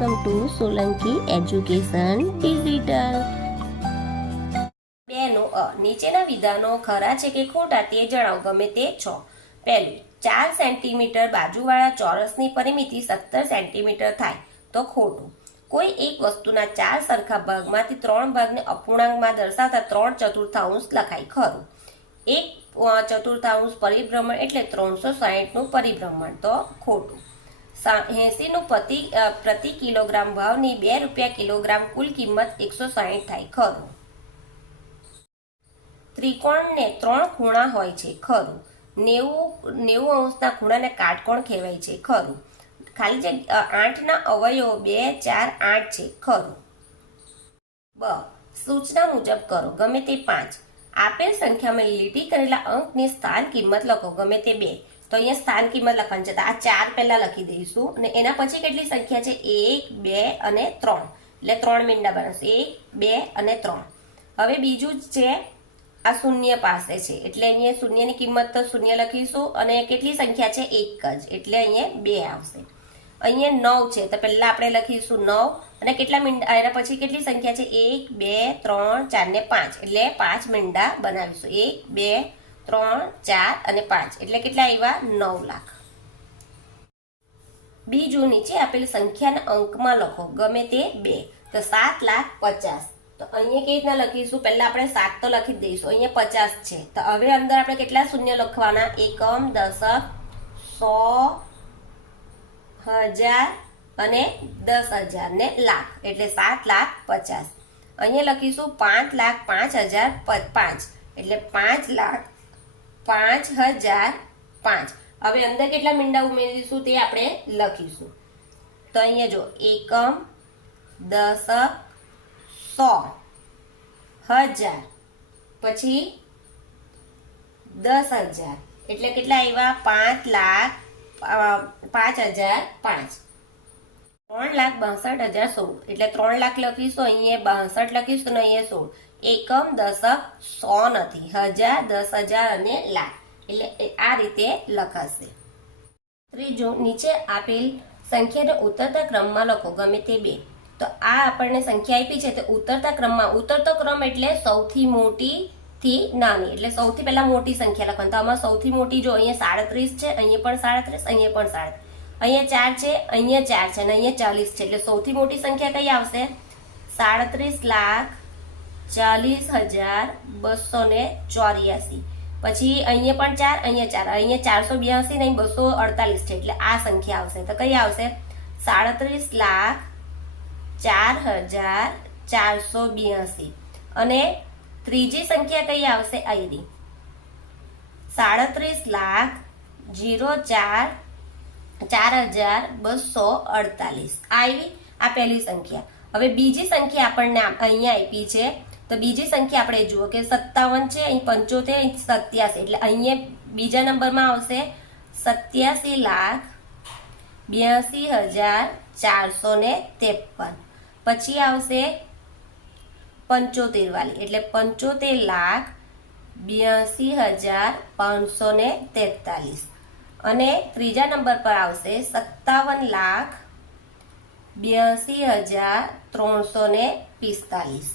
Welcome to Solanki education digital. બેનો નીચેના વિધાનો ખરા છે કે ખોટા તે જણાવો, ગમે તે 6। પહેલું, 4 સેન્ટીમીટર બાજુવાળા ચોરસની પરિમિતિ 17 સેન્ટીમીટર થાય તો ખોટું। કોઈ એક વસ્તુના 4 સરખા ભાગમાંથી 3 ભાગને અપૂર્ણાંકમાં દર્શાવતા 3/4 લખાય ખરું। 1/4 પરિભ્રમણ એટલે 360 નું પરિભ્રમણ તો ખોટું। 80 નું પ્રતિ કિલોગ્રામ ભાવની 2 રૂપિયા કિલોગ્રામ કુલ કિંમત 160 થાય ખરું। ત્રિકોણને 3 ખૂણા હોય છે ખરું। 90 અંશના ખૂણાને કાટકોણ કહેવાય છે ખરું। ખાલી જગ્યા 8 ના અવયવો 2, 4, 8 છે ખરું। બ, સૂચના મુજબ કરો, ગમે તે 5। આપેલ સંખ્યામાં લીટી કરેલા અંકની સ્થાન કિંમત લખો, ગમે તે 2। તો અહીંયા સ્થાન કિંમત લખવાની છે, તો આ 4 પહેલા લખી દઈશું અને એના પછી કેટલી સંખ્યા છે 1, 2 અને 3, એટલે 3 મીંડા બનશે 1, 2 અને 3। હવે બીજું છે આ શૂન્ય પાસે છે, એટલે અહીંયા શૂન્યની કિંમત તો શૂન્ય લખીશું અને કેટલી સંખ્યા છે 1 જ, એટલે અહીંયા 2 આવશે। અહીંયા 9 છે તો પહેલા આપણે લખીશું 9 અને કેટલા મીંડા, એના પછી કેટલી સંખ્યા છે 1, 2, 3, 4 ને 5, એટલે 5 મીંડા બનાવીશું 1, 2, 3, 4 અને 5, એટલે કેટલા આવ્યા 9 લાખ। બીજું, નીચે આપેલ સંખ્યાના અંકમાં લખો, ગમે તે 2। તો 7,50,000, તો અહીંયા કેવી રીતના લખીશું, પહેલા આપણે 7 તો લખી દઈશું, અહીંયા 50 છે તો હવે અંદર આપણે કેટલા શૂન્ય લખવાના, એકમ, દશક, 100, 1000 અને 10,000 ને લાખ, એટલે 7,50,000। અહીંયા લખીશું 5,05,005, એટલે 5,05,005। હવે અંદર કેટલા મીંડા ઉમેરીશું તે આપણે લખીશું, તો અહીંયા જો એકમ, દશક, 100, 1000 પછી 10,000, એટલે કેટલા આવ્યા 5,05,005। 3,62,116, એટલે 3 લાખ લખીશું, અહીંયા 62 લખીશું ને અહીંયા 16। એકમ, દશક, 100 નથી, 1000, 10,000 અને લાખ, એટલે આ રીતે લખાશે। ત્રીજું, નીચે આપેલ સંખ્યાને ઉતરતા ક્રમમાં લખો, ગમે તે 2। તો આ આપણને સંખ્યા આપી છે તે ઉતરતા ક્રમમાં, ઉતરતો ક્રમ એટલે સૌથી મોટી થી નાની, એટલે સૌથી પહેલા મોટી સંખ્યા લખવાની, તો આમાં સૌથી મોટી જો અહીંયા 37 છે, અહીંયા પણ 37, અહીંયા પણ 37, અહીંયા 4 છે, અહીંયા 4 છે અને અહીંયા 40 છે, એટલે સૌથી મોટી સંખ્યા કઈ આવશે 37,40,284। પછી અહીંયા પણ 4, અહીંયા 4, અહીંયા 482 ને 248 છે, એટલે આ સંખ્યા આવશે, તો કઈ આવશે 37,04,482। અને ત્રીજી સંખ્યા કઈ આવશે આઈડી 37,04,4,248 આવી, આ પહેલી સંખ્યા। હવે બીજી સંખ્યા આપણને અહીંયા આપી છે, તો બીજી સંખ્યા આપણે જુઓ કે 57 છે, અહીં 75, અહીં 87, એટલે અહીંયા બીજા નંબરમાં આવશે 87,82,453। પછી આવશે 75 વાળી, એટલે 75,82,543। અને ત્રીજા નંબર પર આવશે 57,82,345।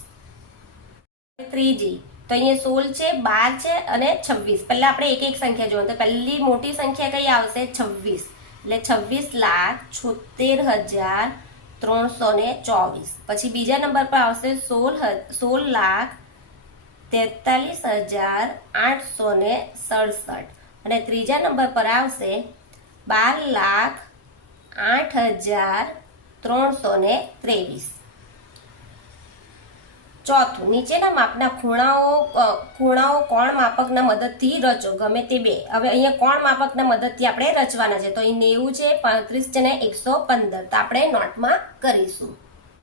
ત્રીજી, તો અહીંયા 16 છે, 12 છે અને 26, પહેલા આપણે એક એક સંખ્યા જોવાનું, તો પહેલી મોટી સંખ્યા કઈ આવશે 26, એટલે 26,76,324। પછી બીજા નંબર પર આવશે 16,43,867 અને ત્રીજા નંબર પર આવશે 12,08,323। ચોથું, નીચેના માપના ખૂણાઓ કોણ માપકના મદદથી રચો, ગમે તે 2। હવે અહીંયા કોણ માપકના મદદથી આપણે રચવાના છે, તો અહીં 90 છે, 35 છે ને 115, તો આપણે નોટમાં કરીશું।